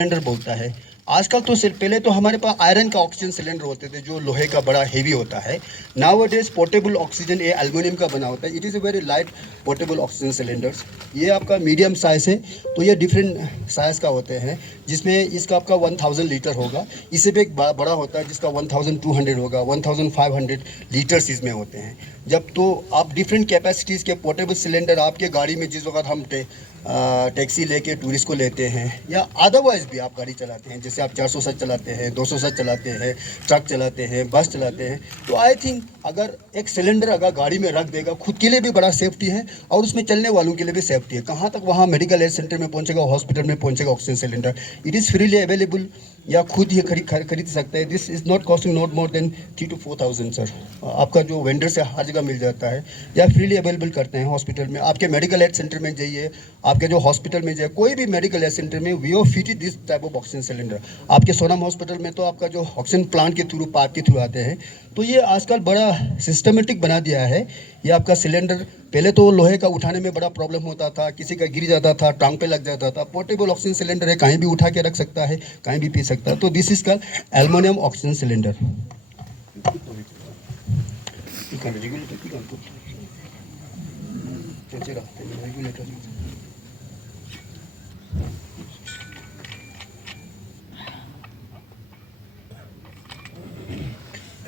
Cylinder बोलता है। आजकल तो सिर्फ पहले तो हमारे पास आयरन का ऑक्सीजन सिलेंडर होते थे जो लोहे का बड़ा हेवी होता है। Now it is portable oxygen, ये एल्युमिनियम का बना होता है। It is a very light portable oxygen cylinders. ये आपका मीडियम साइज़ है, तो ये डिफरेंट साइज़ का होते हैं, जिसमें इसका आपका 1000 लीटर होगा। इससे भी एक बड़ा होता है जिसका 1200 होगा, 1500 लीटर्स इसमें होते हैं। जब तो आप डिफरेंट कैपेसिटीज़ के पोर्टेबल सिलेंडर आपके गाड़ी में, जिस वक्त हम टैक्सी लेके टूरिस्ट को लेते हैं या अदरवाइज भी आप गाड़ी चलाते हैं, जैसे आप 407 चलाते हैं, 207 चलाते हैं, ट्रक चलाते हैं, बस चलाते हैं, तो आई थिंक अगर एक सिलेंडर अगर गाड़ी में रख देगा, खुद के लिए भी बड़ा सेफ्टी है और उसमें चलने वालों के लिए भी सेफ्टी है। कहाँ तक वहाँ मेडिकल हेल्थ सेंटर में पहुँचेगा, हॉस्पिटल में पहुँचेगा oxygen cylinder. It is freely available, या खुद ही खरीद सकते हैं। This is not costing not more than 3 to 4000 sir. आपका जो वेंडर से हर जगह मिल जाता है या फ्रीली अवेलेबल करते हैं हॉस्पिटल में। आपके मेडिकल हेल्थ सेंटर में जाइए, आपके जो हॉस्पिटल में जाए, कोई भी मेडिकल हेल्थ सेंटर में, we have fitted this type of oxygen cylinder. आपके सोनम हॉस्पिटल में तो आपका जो ऑक्सीजन प्लांट के थ्रू, पाइप के थ्रू आते हैं। तो ये आजकल बड़ा सिस्टमेटिक बना दिया है ये आपका सिलेंडर। पहले तो लोहे का उठाने में बड़ा प्रॉब्लम होता था, किसी का गिर जाता था, टांग पे लग जाता था। पोर्टेबल ऑक्सीजन सिलेंडर है, कहीं भी उठा के रख सकता है, कहीं भी पी सकता है। तो this is called aluminium oxygen cylinder.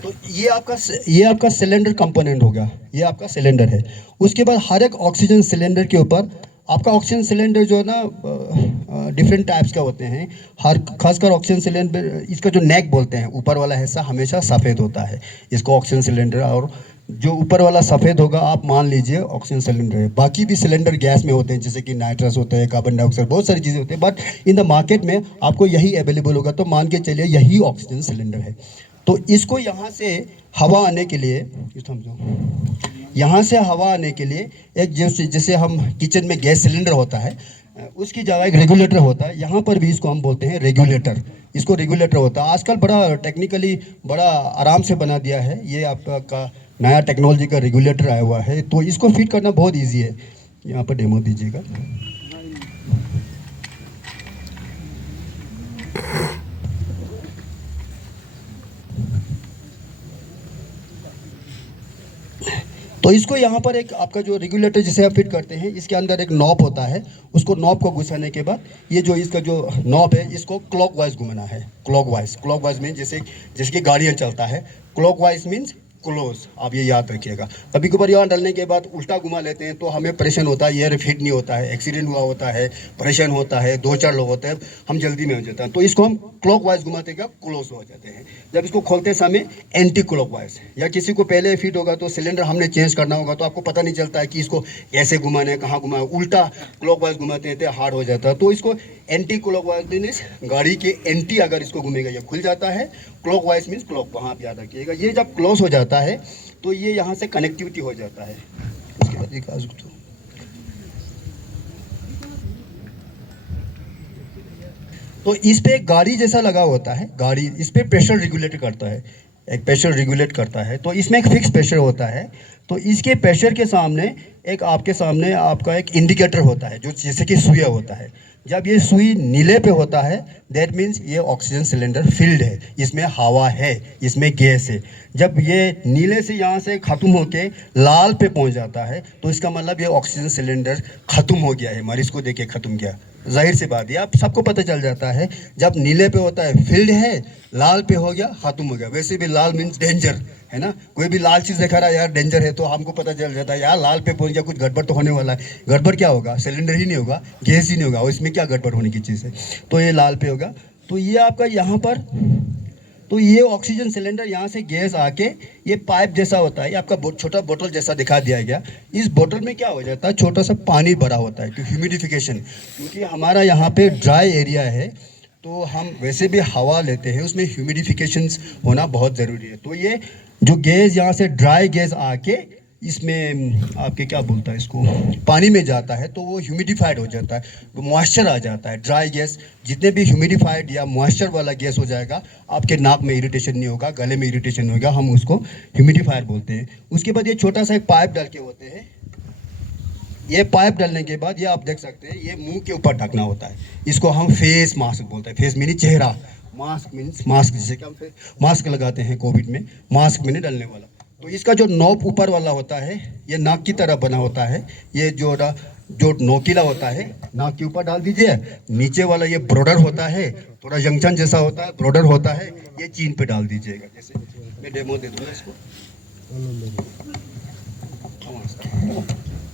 तो ये आपका सिलेंडर कंपोनेंट हो गया, ये आपका सिलेंडर है। उसके बाद हर एक ऑक्सीजन सिलेंडर के ऊपर आपका ऑक्सीजन सिलेंडर जो है ना डिफरेंट टाइप्स का होते हैं। हर खासकर ऑक्सीजन सिलेंडर, इसका जो नेक बोलते हैं, ऊपर वाला हिस्सा हमेशा सफ़ेद होता है इसको ऑक्सीजन सिलेंडर। और जो ऊपर वाला सफ़ेद होगा, आप मान लीजिए ऑक्सीजन सिलेंडर है। बाकी भी सिलेंडर गैस में होते हैं, जैसे कि नाइट्रस होता है, कार्बन डाइऑक्साइड, बहुत सारी चीज़ें होती हैं। बट इन द मार्केट में आपको यही अवेलेबल होगा, तो मान के चलिए यही ऑक्सीजन सिलेंडर है। तो इसको यहाँ से हवा आने के लिए, यहाँ से हवा आने के लिए एक जैसे हम किचन में गैस सिलेंडर होता है, उसकी जगह एक रेगुलेटर होता है। यहाँ पर भी इसको हम बोलते हैं रेगुलेटर। इसको रेगुलेटर होता है। आजकल बड़ा टेक्निकली बड़ा आराम से बना दिया है। ये आपका नया टेक्नोलॉजी का रेगुलेटर आया हुआ है, तो इसको फिट करना बहुत ईजी है। यहाँ पर डेमो दीजिएगा। तो इसको यहाँ पर एक आपका जो रेगुलेटर जिसे आप फिट करते हैं, इसके अंदर एक नॉब होता है। उसको नॉब को घुसाने के बाद ये जो इसका जो नॉब है, इसको क्लॉकवाइज घुमाना है। क्लॉकवाइज मीन जैसे कि गाड़ियाँ चलता है, क्लॉकवाइज मीन्स क्लोज। आप ये याद रखिएगा। कभी कभार यहाँ डालने के बाद उल्टा घुमा लेते हैं तो हमें परेशान होता है, एयर फिट नहीं होता है, एक्सीडेंट हुआ होता है, परेशान होता है, 2-4 लोग होते हैं, हम जल्दी में हो जाता है। तो इसको हम क्लॉकवाइज घुमाते क्या क्लोज हो जाते हैं। जब इसको खोलते समय एंटी क्लॉकवाइज, या किसी को पहले फिट होगा तो सिलेंडर हमने चेंज करना होगा, तो आपको पता नहीं चलता है कि इसको ऐसे घुमाना है, कहाँ घुमाना है, उल्टा क्लॉकवाइज घुमाते हैं तो हार्ड हो जाता है। तो इसको एंटी क्लॉकवाइज मीन्स गाड़ी के एंटी अगर इसको घूमेगा ये खुल जाता है। क्लॉकवाइज मीन्स क्लॉक, वहाँ आप याद रखिएगा। ये जब क्लोज हो जाता है तो ये यहाँ से कनेक्टिविटी हो जाता है। उसके बाद तो इस पे एक गाड़ी जैसा लगा होता है, गाड़ी इस पे प्रेशर रेगुलेट करता है, एक प्रेशर रेगुलेट करता है। तो इसमें एक फिक्स प्रेशर होता है। तो इसके प्रेशर के सामने एक आपके सामने आपका एक इंडिकेटर होता है, जो जैसे कि सुई होता है। जब ये सुई नीले पे होता है, दैट मीन्स ये ऑक्सीजन सिलेंडर फिल्ड है, इसमें हवा है, इसमें गैस है। जब ये नीले से यहाँ से ख़त्म होके लाल पे पहुँच जाता है, तो इसका मतलब ये ऑक्सीजन सिलेंडर ख़त्म हो गया है, मरीज़ को देके ख़त्म किया। जाहिर सी बात है, आप सबको पता चल जाता है। जब नीले पे होता है फील्ड है, लाल पे हो गया ख़त्म हो गया। वैसे भी लाल मीन्स डेंजर है ना। कोई भी लाल चीज़ दिखा रहा है यार डेंजर है, तो हमको पता चल जाता है यार लाल पे पहुंच गया, कुछ गड़बड़ तो होने वाला है। गड़बड़ क्या होगा, सिलेंडर ही नहीं होगा, गैस ही नहीं होगा, इसमें क्या गड़बड़ होने की चीज़ है। तो ये लाल पे होगा। तो ये आपका यहाँ पर, तो ये ऑक्सीजन सिलेंडर यहाँ से गैस आके ये पाइप जैसा होता है, आपका छोटा बोतल जैसा दिखा दिया गया। इस बोतल में क्या हो जाता है, छोटा सा पानी भरा होता है, तो ह्यूमिडिफिकेशन, क्योंकि हमारा यहाँ पे ड्राई एरिया है, तो हम वैसे भी हवा लेते हैं, उसमें ह्यूमिडिफिकेशन होना बहुत ज़रूरी है। तो ये जो गैस यहाँ से ड्राई गैस आके इसमें आपके क्या बोलता है इसको, पानी में जाता है, तो वो ह्यूमिडिफाइड हो जाता है, वो मॉइस्चर आ जाता है। ड्राई गैस जितने भी ह्यूमिडिफाइड या मॉइस्चर वाला गैस हो जाएगा, आपके नाक में इरिटेशन नहीं होगा, गले में इरिटेशन होगा, हम उसको ह्यूमिडिफायर बोलते हैं। उसके बाद ये छोटा सा एक पाइप डाल के होते हैं, ये पाइप डालने के बाद ये आप देख सकते हैं, ये मुंह के ऊपर ढकना होता है। इसको हम फेस मास्क बोलते हैं। फेस मीनी चेहरा, मास्क मीन्स मास्क, जिसे कि हम मास्क लगाते हैं कोविड में, मास्क में नहीं डालने वाला। तो इसका जो नोक ऊपर वाला होता है, ये नाक की तरह बना होता है। ये जो नोकीला होता है, नाक के ऊपर डाल दीजिए। नीचे वाला ये ब्रॉडर होता है, थोड़ा जंक्शन जैसा होता है, ब्रॉडर होता है, ये चीन पे डाल दीजिएगा। जैसे मैं डेमो दे दूँगा इसको,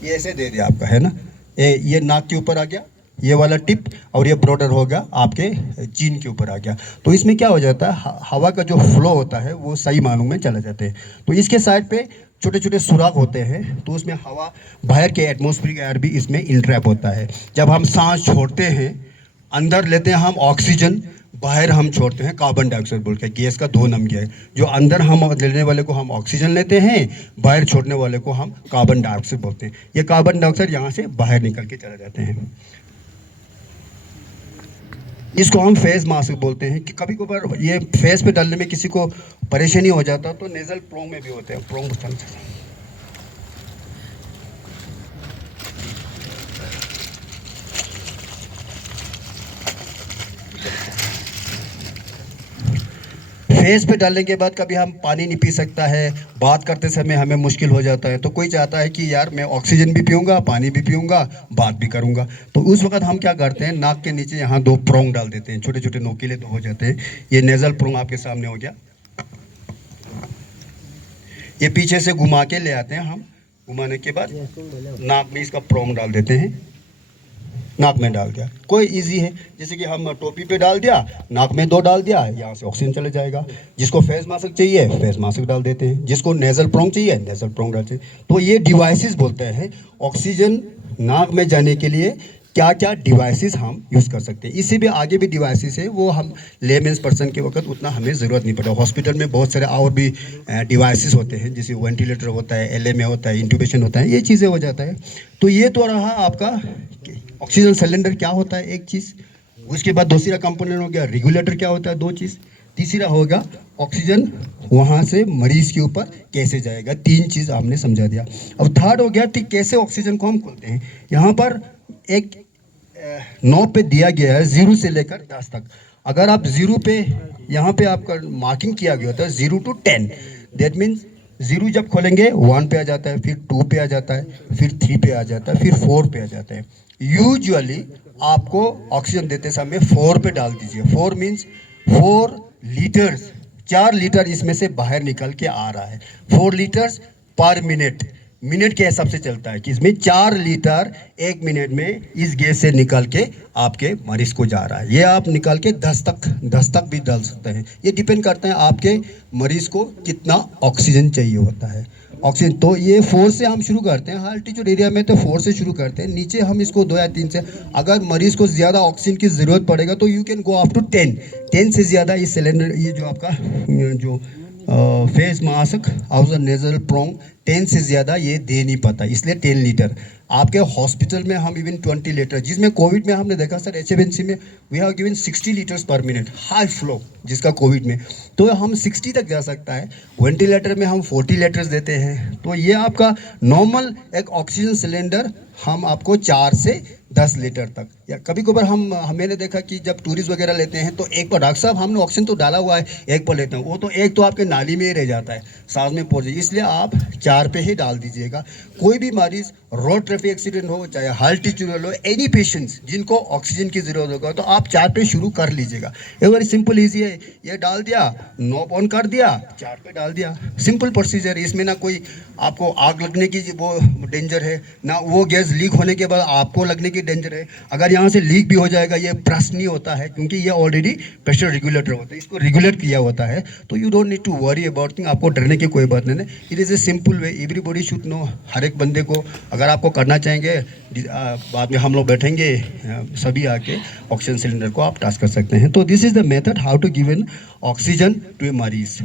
ये ऐसे दे दिया आपका, है ना। ये नाक के ऊपर आ गया ये वाला टिप, और ये ब्रॉडर हो गया आपके चीन के ऊपर आ गया। तो इसमें क्या हो जाता है, हवा का जो फ्लो होता है वो सही मानों में चला जाते हैं। तो इसके साइड पे छोटे छोटे सुराख होते हैं, तो उसमें हवा, बाहर के एटमॉस्फेरिक एयर भी इसमें इंट्रैप होता है। जब हम सांस छोड़ते हैं, अंदर लेते हैं हम ऑक्सीजन, बाहर हम छोड़ते हैं कार्बन डाइऑक्साइड बोल के। गैस का दो नंबर है, जो अंदर हम लेने वाले को हम ऑक्सीजन लेते हैं, बाहर छोड़ने वाले को हम कार्बन डाइऑक्साइड बोलते हैं। ये कार्बन डाइऑक्साइड यहाँ से बाहर निकल के चले जाते हैं। इसको हम फेस मास्क बोलते हैं। कि कभी कभार ये फेस पे डालने में किसी को परेशानी हो जाता तो नेजल प्रोंग में भी होते हैं। प्रोंग फेस पे डालने के बाद कभी हम पानी नहीं पी सकता है, बात करते समय हमें मुश्किल हो जाता है। तो कोई चाहता है कि यार मैं ऑक्सीजन भी पीऊँगा, पानी भी पीऊँगा, बात भी करूँगा। तो उस वक्त हम क्या करते हैं, नाक के नीचे यहाँ दो प्रोंग डाल देते हैं, छोटे छोटे नोकीले दो हो जाते हैं। ये नेजल प्रोंग आपके सामने हो गया। ये पीछे से घुमा के ले आते हैं हम। घुमाने के बाद नाक में इसका प्रोंग डाल देते हैं, नाक में डाल दिया। कोई इजी है, जैसे कि हम टोपी पे डाल दिया, नाक में दो डाल दिया, यहाँ से ऑक्सीजन चले जाएगा। जिसको फेस मास्क चाहिए फेस मास्क डाल देते हैं, जिसको नेजल प्रोंग चाहिए नेजल प्रोंग डालते हैं। तो ये डिवाइसेस बोलते हैं ऑक्सीजन नाक में जाने के लिए क्या क्या डिवाइसेस हम यूज़ कर सकते हैं। इससे भी आगे भी डिवाइसेस है, वो हम लेमेंस पर्सन के वक्त उतना हमें ज़रूरत नहीं पड़ता। हॉस्पिटल में बहुत सारे और भी डिवाइसेस होते हैं, जैसे वेंटिलेटर होता है, एलएमए होता है, इंट्यूबेशन होता है, ये चीज़ें हो जाता है। तो ये तो रहा आपका ऑक्सीजन सिलेंडर क्या होता है, एक चीज़। उसके बाद दूसरा कंपोनेंट हो गया रेगुलेटर क्या होता है, दो चीज़। तीसरा होगा ऑक्सीजन वहाँ से मरीज़ के ऊपर कैसे जाएगा, तीन चीज़ आपने समझा दिया। अब थर्ड हो गया कि कैसे ऑक्सीजन को हम खोलते हैं। यहाँ पर एक नॉब पे दिया गया है 0 से लेकर 10 तक। अगर आप 0 पे, यहाँ पे आपका मार्किंग किया गया होता है 0 to 10, दैट मीन्स 0 जब खोलेंगे 1 पे आ जाता है, फिर 2 पे आ जाता है, फिर 3 पे आ जाता है, फिर 4 पे आ जाता है। यूजुअली आपको ऑक्सीजन देते समय 4 पे डाल दीजिए। 4 मीन्स 4 लीटर्स, 4 लीटर इसमें से बाहर निकल के आ रहा है। 4 लीटर्स पर मिनट, मिनट के हिसाब से चलता है कि इसमें 4 लीटर 1 मिनट में इस गैस से निकल के आपके मरीज को जा रहा है। ये आप निकाल के 10 तक भी डाल सकते हैं। ये डिपेंड करता है आपके मरीज को कितना ऑक्सीजन चाहिए होता है। ऑक्सीजन तो ये 4 से हम शुरू करते हैं, अल्टीट्यूड एरिया में तो 4 से शुरू करते हैं, नीचे हम इसको 2 या 3 से। अगर मरीज को ज़्यादा ऑक्सीजन की ज़रूरत पड़ेगा तो you can go up to 10 से ज़्यादा इस सिलेंडर, ये जो आपका जो फेस मास्क और नेजल प्रोंग 10 से ज़्यादा ये दे नहीं पाता, इसलिए 10 लीटर। आपके हॉस्पिटल में हम इवन 20 लीटर, जिसमें कोविड में हमने देखा सर HFNC में we have given 60 litres per minute high flow, जिसका कोविड में तो हम 60 तक जा सकता है। वेंटिलेटर में हम 40 लीटर्स देते हैं। तो ये आपका नॉर्मल एक ऑक्सीजन सिलेंडर हम आपको 4 से 10 लीटर तक, या कभी कभार मैंने देखा कि जब टूरिस्ट वगैरह लेते हैं तो एक पर डॉक्टर साहब हमने ऑक्सीजन तो डाला हुआ है, एक पर लेते हैं, वो तो एक तो आपके नाली में ही रह जाता है, सांस में पहुँच, इसलिए आप 4 पे ही डाल दीजिएगा। कोई भी मरीज रोड ट्रैफिक एक्सीडेंट हो, चाहे हार्ट टिचुरल हो, एनी पेशेंट्स जिनको ऑक्सीजन की ज़रूरत होगा, तो आप 4 पे शुरू कर लीजिएगा। ये वेरी सिंपल ईजी है। ये डाल दिया, नॉब ऑन कर दिया, 4 पे डाल दिया, सिंपल प्रोसीजर। इसमें ना कोई आपको आग लगने की वो डेंजर है, ना वो गैस लीक होने के बाद आपको लगने की डेंजर है। अगर यहाँ से लीक भी हो जाएगा ये ब्रस्ट नहीं होता है, क्योंकि ये ऑलरेडी प्रेशर रेगुलेटर होता है, इसको रेगुलेट किया होता है। तो you don't need to worry about thing, आपको डरने की कोई बात नहीं है। It is a simple way, everybody should know. हर एक बंदे को, अगर आपको करना चाहेंगे बाद में हम लोग बैठेंगे सभी आके ऑक्सीजन सिलेंडर को आप टास्क कर सकते हैं। तो this is the method how to give an oxygen to a मरीज।